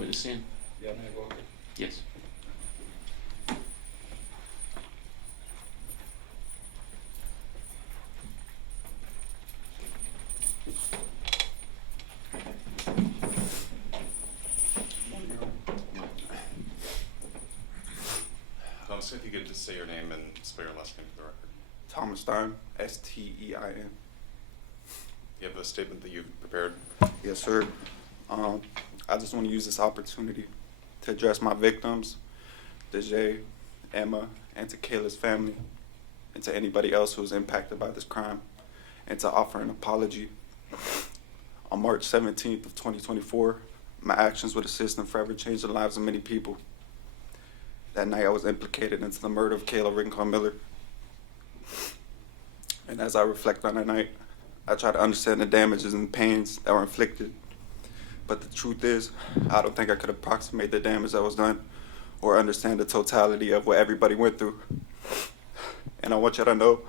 Witness stand? Yeah, may I go ahead? Yes. Thomas, if you could just say your name and spell your last name for the record. Thomas Stein, S-T-E-I-N. You have a statement that you've prepared. Yes, sir. I just want to use this opportunity to address my victims, Dejay, Emma, and to Kayla's family, and to anybody else who was impacted by this crime, and to offer an apology. On March 17th of 2024, my actions would assist and forever change the lives of many people. That night I was implicated into the murder of Kayla Rincon-Miller. And as I reflect on that night, I try to understand the damages and pains that were inflicted. But the truth is, I don't think I could approximate the damage that was done or understand the totality of what everybody went through. And I want you to know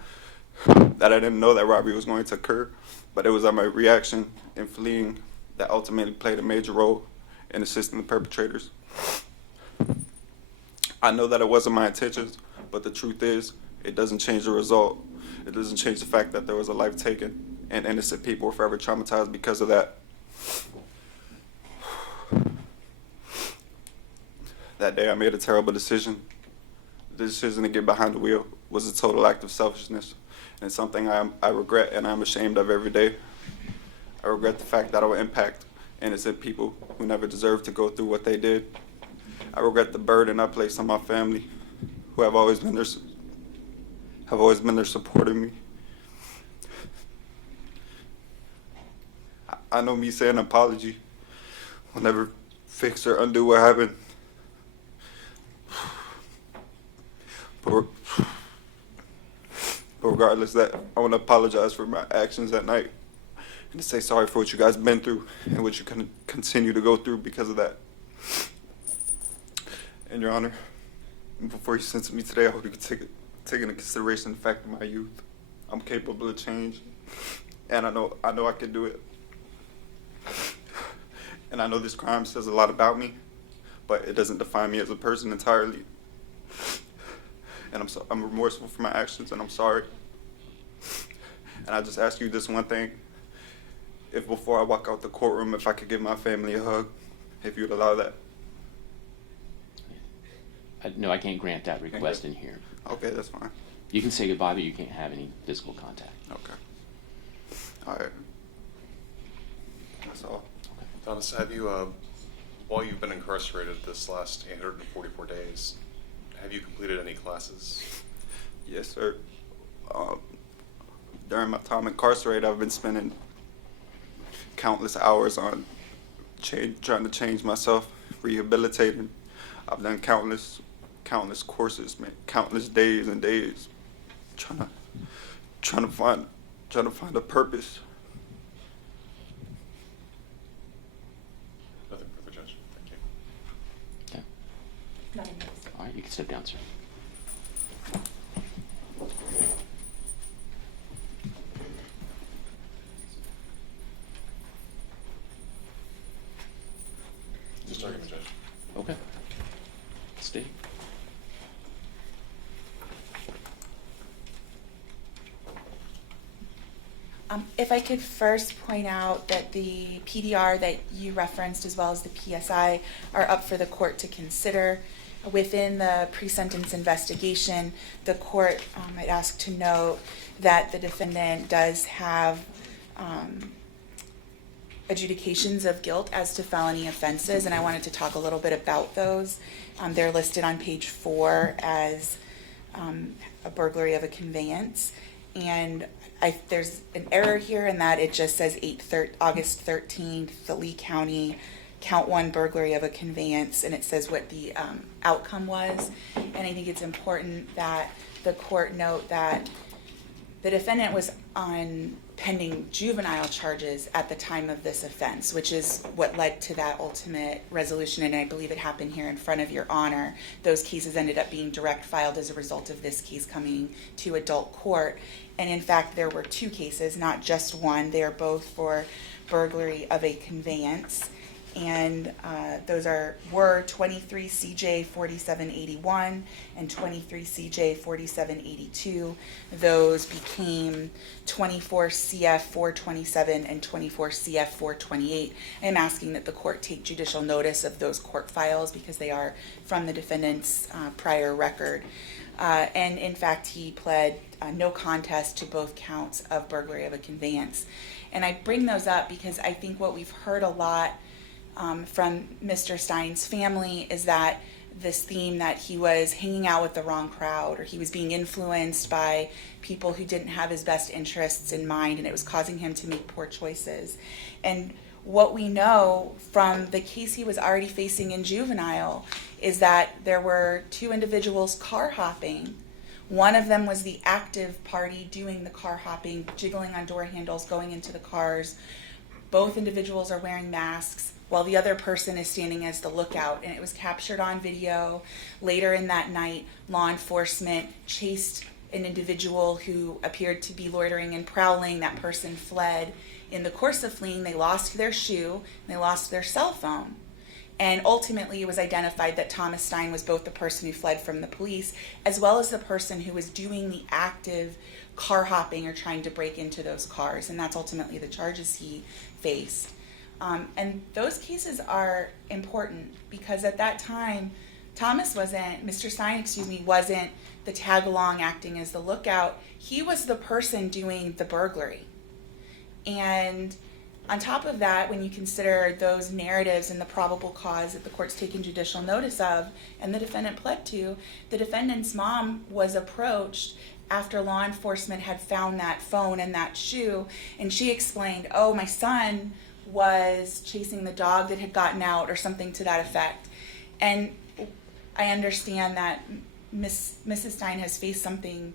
that I didn't know that robbery was going to occur, but it was my reaction in fleeing that ultimately played a major role in assisting the perpetrators. I know that it wasn't my intentions, but the truth is, it doesn't change the result. It doesn't change the fact that there was a life taken and innocent people were forever traumatized because of that. That day I made a terrible decision. The decision to get behind the wheel was a total act of selfishness, and it's something I regret and I'm ashamed of every day. I regret the fact that I will impact innocent people who never deserved to go through what they did. I regret the burden I placed on my family, who have always been there supporting me. I know me saying an apology will never fix or undo what happened. But regardless of that, I want to apologize for my actions that night and to say sorry for what you guys been through and what you can continue to go through because of that. And Your Honor, before you sentence me today, I hope you could take into consideration the fact of my youth. I'm capable of change, and I know I can do it. And I know this crime says a lot about me, but it doesn't define me as a person entirely. And I'm remorseful for my actions, and I'm sorry. And I just ask you this one thing: if before I walk out the courtroom, if I could give my family a hug, if you'd allow that. No, I can't grant that request in here. Okay, that's fine. You can say goodbye, but you can't have any physical contact. Okay. All right. That's all. Thomas, have you, while you've been incarcerated this last 844 days, have you completed any classes? Yes, sir. During my time incarcerated, I've been spending countless hours on trying to change myself, rehabilitating. I've done countless courses, man, countless days and days, trying to find a purpose. Nothing further, Judge. Thank you. Okay. All right, you can step down, sir. Just argument, Judge. Okay. Stay. If I could first point out that the PDR that you referenced as well as the PSI are up for the court to consider. Within the pre-sentence investigation, the court had asked to note that the defendant does have adjudications of guilt as to felony offenses, and I wanted to talk a little bit about those. They're listed on page 4 as a burglary of a conveyance, and there's an error here in that it just says August 13th, the Lee County, count 1 burglary of a conveyance, and it says what the outcome was. And I think it's important that the court note that the defendant was on pending juvenile charges at the time of this offense, which is what led to that ultimate resolution, and I believe it happened here in front of your honor. Those cases ended up being direct filed as a result of this case coming to adult court. And in fact, there were 2 cases, not just one. They are both for burglary of a conveyance. and those were 23 CJ 4781 and 23 CJ 4782. Those became 24 CF 427 and 24 CF 428. I'm asking that the court take judicial notice of those court files because they are from the defendant's prior record. And in fact, he pled no contest to both counts of burglary of a conveyance. And I bring those up because I think what we've heard a lot from Mr. Stein's family is that this theme that he was hanging out with the wrong crowd, or he was being influenced by people who didn't have his best interests in mind, and it was causing him to make poor choices. And what we know from the case he was already facing in juvenile is that there were two individuals car hopping. One of them was the active party doing the car hopping, jiggling on door handles, going into the cars. Both individuals are wearing masks, while the other person is standing as the lookout, and it was captured on video. Later in that night, law enforcement chased an individual who appeared to be loitering and prowling. That person fled. In the course of fleeing, they lost their shoe, and they lost their cell phone. And ultimately, it was identified that Thomas Stein was both the person who fled from the police, as well as the person who was doing the active car hopping or trying to break into those cars. And that's ultimately the charges he faced. And those cases are important because at that time, Mr. Stein, wasn't the tag along acting as the lookout. He was the person doing the burglary. And on top of that, when you consider those narratives and the probable cause that the court's taken judicial notice of and the defendant pled to, the defendant's mom was approached after law enforcement had found that phone and that shoe, and she explained, oh, my son was chasing the dog that had gotten out or something to that effect. And I understand that Mrs. Stein has faced something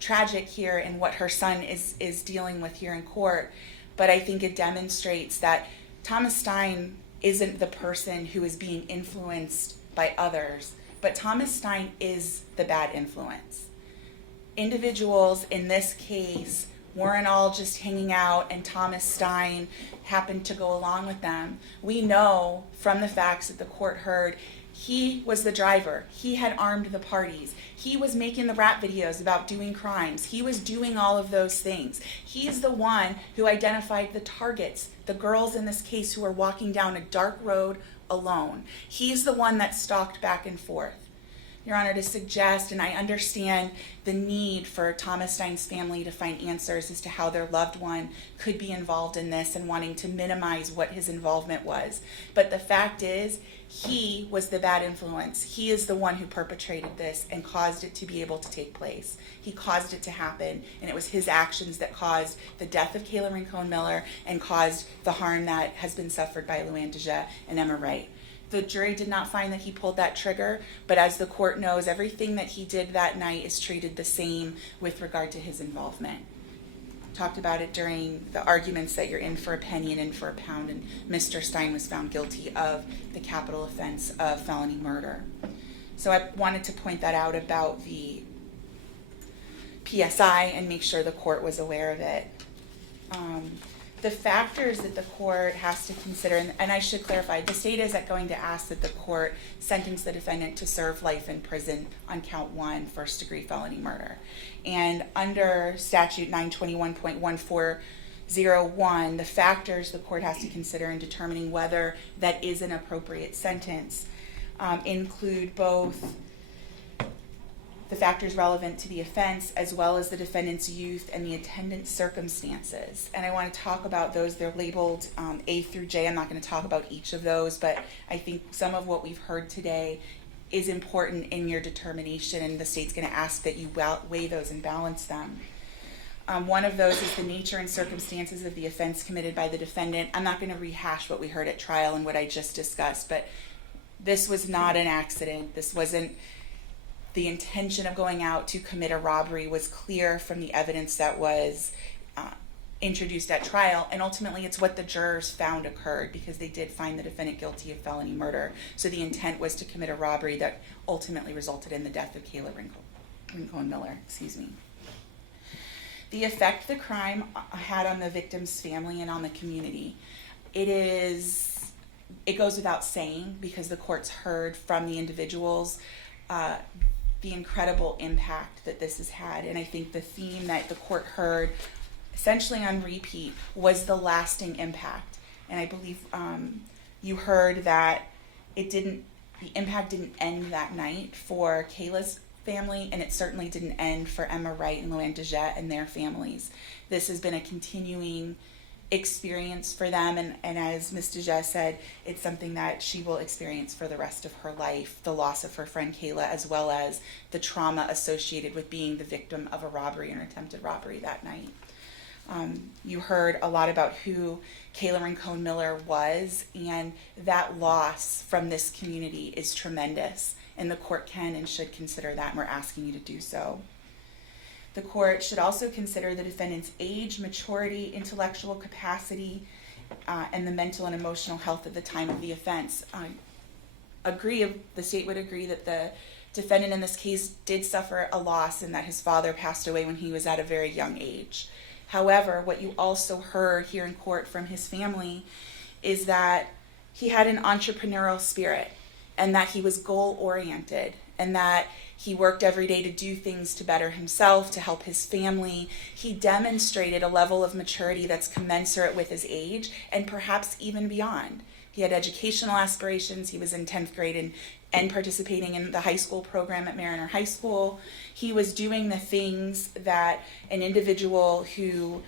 tragic here in what her son is dealing with here in court, but I think it demonstrates that Thomas Stein isn't the person who is being influenced by others, but Thomas Stein is the bad influence. Individuals in this case weren't all just hanging out and Thomas Stein happened to go along with them. We know from the facts that the court heard he was the driver. He had armed the parties. He was making the rap videos about doing crimes. He was doing all of those things. He's the one who identified the targets, the girls in this case who were walking down a dark road alone. He's the one that stalked back and forth. Your Honor, to suggest, and I understand the need for Thomas Stein's family to find answers as to how their loved one could be involved in this and wanting to minimize what his involvement was. But the fact is, he was the bad influence. He is the one who perpetrated this and caused it to be able to take place. He caused it to happen, and it was his actions that caused the death of Kayla Rincon-Miller and caused the harm that has been suffered by Luann Deja and Emma Wright. The jury did not find that he pulled that trigger, but as the court knows, everything that he did that night is treated the same with regard to his involvement. Talked about it during the arguments that you're in for a penny and in for a pound, and Mr. Stein was found guilty of the capital offense of felony murder. So I wanted to point that out about the PSI and make sure the court was aware of it. The factors that the court has to consider, and I should clarify, the state is going to ask that the court sentence the defendant to serve life in prison on count 1, first-degree felony murder. And under statute 921.1401, the factors the court has to consider in determining whether that is an appropriate sentence include both the factors relevant to the offense as well as the defendant's youth and the attendant circumstances. And I want to talk about those. They're labeled A through J. I'm not going to talk about each of those, but I think some of what we've heard today is important in your determination, and the state's going to ask that you weigh those and balance them. One of those is the nature and circumstances of the offense committed by the defendant. I'm not going to rehash what we heard at trial and what I just discussed, but this was not an accident. This wasn't the intention of going out to commit a robbery. Was clear from the evidence that was introduced at trial, and ultimately it's what the jurors found occurred because they did find the defendant guilty of felony murder. So the intent was to commit a robbery that ultimately resulted in the death of Kayla Rincon-Miller. The effect the crime had on the victim's family and on the community. It is it goes without saying, because the court's heard from the individuals the incredible impact that this has had. And I think the theme that the court heard essentially on repeat was the lasting impact. And I believe you heard that the impact didn't end that night for Kayla's family, and it certainly didn't end for Emma Wright and Luann DeJet and their families. This has been a continuing experience for them, and as Ms. DeJet said, it's something that she will experience for the rest of her life, the loss of her friend Kayla, as well as the trauma associated with being the victim of a robbery and attempted robbery that night. You heard a lot about who Kayla Rincon-Miller was, and that loss from this community is tremendous, and the court can and should consider that, and we're asking you to do so. The court should also consider the defendant's age, maturity, intellectual capacity, and the mental and emotional health at the time of the offense. The state would agree that the defendant in this case did suffer a loss and that his father passed away when he was at a very young age. However, what you also heard here in court from his family is that he had an entrepreneurial spirit, and that he was goal-oriented, and that he worked every day to do things to better himself, to help his family. He demonstrated a level of maturity that's commensurate with his age, and perhaps even beyond. He had educational aspirations. He was in 10th grade and participating in the high school program at Mariner High School. He was doing the things that an individual who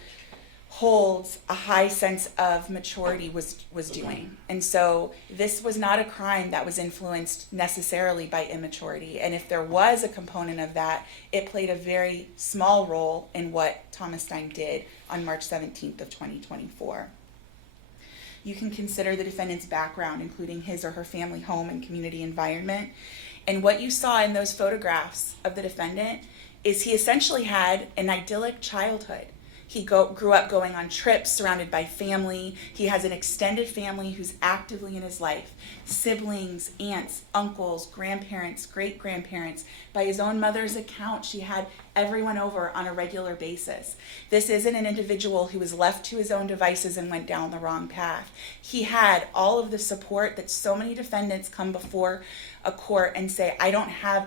holds a high sense of maturity was doing. And so this was not a crime that was influenced necessarily by immaturity. And if there was a component of that, it played a very small role in what Thomas Stein did on March 17th of 2024. You can consider the defendant's background, including his or her family home and community environment. And what you saw in those photographs of the defendant is he essentially had an idyllic childhood. He grew up going on trips, surrounded by family. He has an extended family who's actively in his life. Siblings, aunts, uncles, grandparents, great-grandparents. By his own mother's account, she had everyone over on a regular basis. This isn't an individual who was left to his own devices and went down the wrong path. He had all of the support that so many defendants come before a court and say, I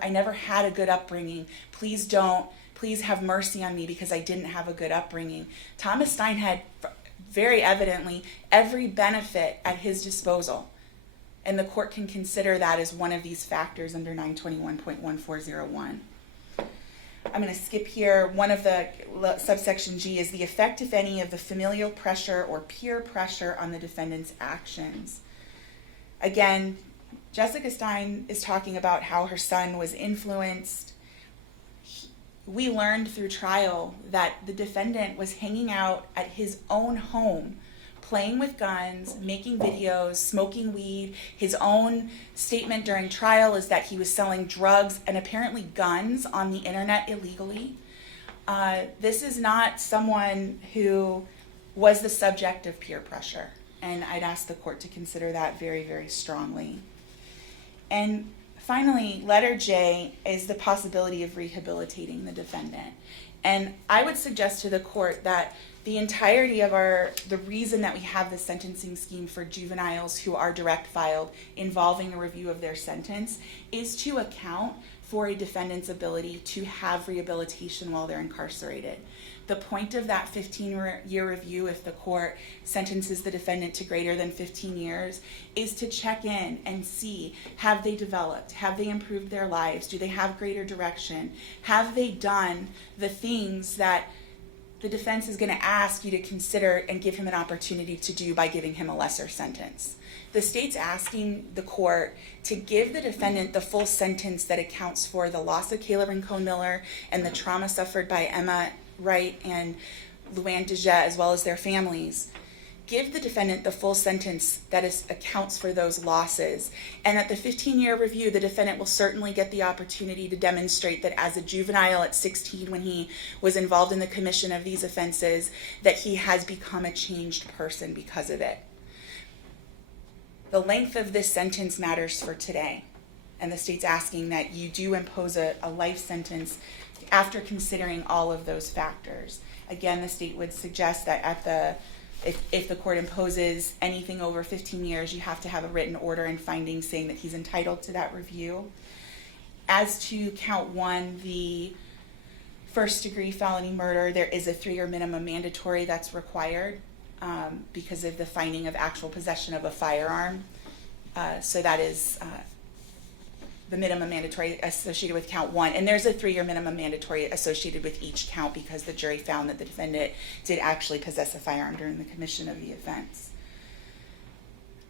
never had a good upbringing. Please have mercy on me because I didn't have a good upbringing. Thomas Stein had very evidently every benefit at his disposal, and the court can consider that as one of these factors under 921.1401. I'm going to skip here. One of the subsection G is the effect, if any, of the familial pressure or peer pressure on the defendant's actions. Again, Jessica Stein is talking about how her son was influenced. We learned through trial that the defendant was hanging out at his own home, playing with guns, making videos, smoking weed. His own statement during trial is that he was selling drugs and apparently guns on the internet illegally. This is not someone who was the subject of peer pressure, and I'd ask the court to consider that very, very strongly. And finally, letter J is the possibility of rehabilitating the defendant. And I would suggest to the court that the entirety of the reason that we have the sentencing scheme for juveniles who are direct filed involving a review of their sentence is to account for a defendant's ability to have rehabilitation while they're incarcerated. The point of that 15-year review, if the court sentences the defendant to greater than 15 years, is to check in and see, have they developed? Have they improved their lives? Do they have greater direction? Have they done the things that the defense is going to ask you to consider and give him an opportunity to do by giving him a lesser sentence? The state's asking the court to give the defendant the full sentence that accounts for the loss of Kayla Rincon-Miller and the trauma suffered by Emma Wright and Luann DeJet, as well as their families. Give the defendant the full sentence that accounts for those losses. And at the 15-year review, the defendant will certainly get the opportunity to demonstrate that as a juvenile at 16, when he was involved in the commission of these offenses, that he has become a changed person because of it. The length of this sentence matters for today, and the state's asking that you do impose a life sentence after considering all of those factors. Again, the state would suggest that at the If the court imposes anything over 15 years, you have to have a written order and findings saying that he's entitled to that review. As to count 1, the first-degree felony murder, there is a 3-year minimum mandatory that's required because of the finding of actual possession of a firearm. So that is the minimum mandatory associated with count 1. And there's a 3-year minimum mandatory associated with each count because the jury found that the defendant did actually possess a firearm during the commission of the offense.